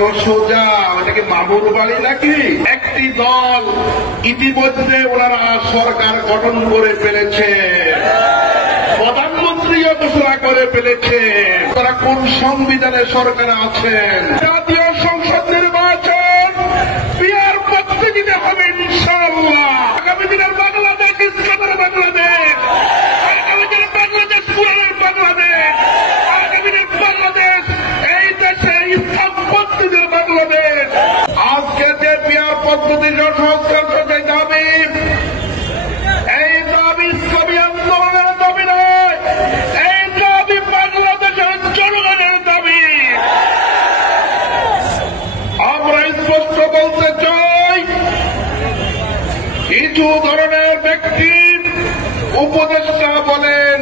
এত সোজা? ওটাকে মামুর বাড়ি নাকি? একটি দল ইতিমধ্যে ওনারা সরকার গঠন করে ফেলেছে, প্রধানমন্ত্রীও ঘোষণা করে ফেলেছে। তারা কোন সংবিধানে সরকারে আছেন? জাতীয় সংসদ নির্বাচন পিয়ার পদ্ধতিতে হবে ইনশাআল্লাহ। আগামী দিনের বাংলাদেশ ইসলামের বাংলাদেশ, আগামী দিনের বাংলাদেশ কোরআনের বাংলাদেশ, আগামী দিনের বাংলাদেশ এই দেশে ইসলাম পদ্ধতির বাংলাদেশ। আজকে যে পিয়ার পদ্ধতির সংস্কার করতে দাবি, এই দাবি ইসলামী আন্দোলনের দাবি নয়, এই দাবি বাংলাদেশের জনগণের দাবি। আমরা স্পষ্ট বলতে চাই, কিছু ধরনের ব্যক্তি উপদেষ্টা বলেন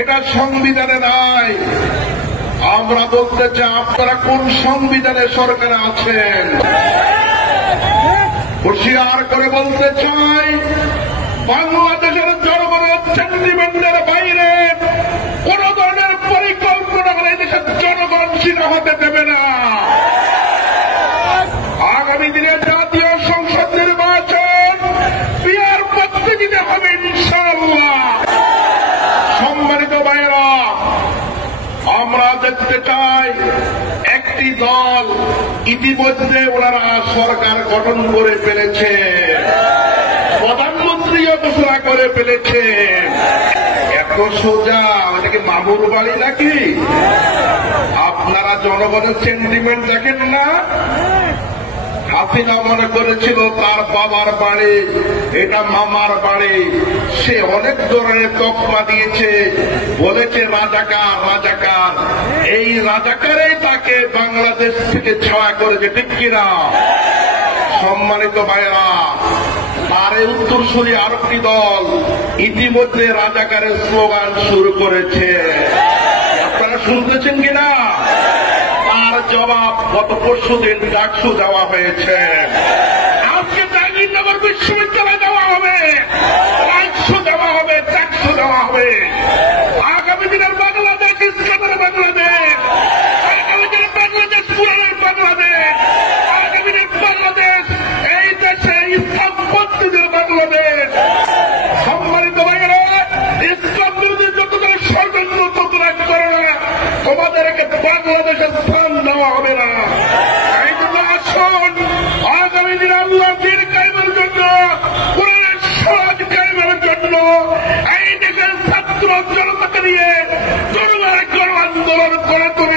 এটা সংবিধানে নাই। আমরা বলতে চাই, আপনারা কোন সংবিধানে সরকারে আছেন? হুঁশিয়ার করে বলতে চাই, বাংলাদেশের জনগণের সেন্টিমেন্টের বাইরে কোন ধরনের পরিকল্পনা হলে দেশের জনগণ সিনা হতে দেবে না। আগামী দিনে জাতীয় সংসদ নির্বাচন পিয়ার পদ্ধতিতে হবে ইনশাআল্লাহ। সম্মানিত ভাইয়েরা, আমরা দেখতে চাই একটি দল ইতিমধ্যে ওনারা সরকার গঠন করে ফেলেছে, প্রধানমন্ত্রীও ঘোষণা করে ফেলেছে। এত সোজা? ওটাকে মামুর বাড়ি নাকি? আপনারা জনগণের সেন্টিমেন্ট দেখেন না? হাসিনা মনে করেছিল তার বাবার বাড়ি, এটা মামার বাড়ি। সে অনেক ধরনের তকমা দিয়েছে, বলেছে রাজাকার রাজাকার। এই রাজাকারেই তাকে বাংলাদেশ থেকে ছায়া করেছে, ঠিক কিনা? সম্মানিত ভাইয়েরা, তারে উত্তরসূরি আরেকটি দল ইতিমধ্যে রাজাকারের স্লোগান শুরু করেছে। আপনারা শুনতেছেন কিনা? তার জবাব গত পরশুদিন ডাকসু দেওয়া হয়েছে। আজকে জাহাঙ্গীরনগর বিশ্ববিদ্যালয় দেওয়া হবে, ডাকসু দেওয়া হবে, ডাকসু দেওয়া হবে। আগামী দিনের বাংলাদেশ ইসলামের বাংলাদেশ, আগামী দিনের বাংলাদেশ কোরআনের বাংলাদেশ, আগামী দিনের বাংলাদেশ এই দেশে ইসলাম পদ্ধতির বাংলাদেশ। সম্মানিত ভাইয়েরা, ইসলাম বিরোধী যতগুলো ষড়যন্ত্র ততটা করে না, তোমাদেরকে বাংলাদেশের স্থান দেওয়া হবে না। এই জন্য আসুন, আগামী দিনে আল্লাহ দিন কায়েমের জন্য, কোরআনের সমাজ কায়েমের জন্য এই দেশের ছাত্র জনতাকে নিয়ে জনগণের গণ আন্দোলন করে তুলে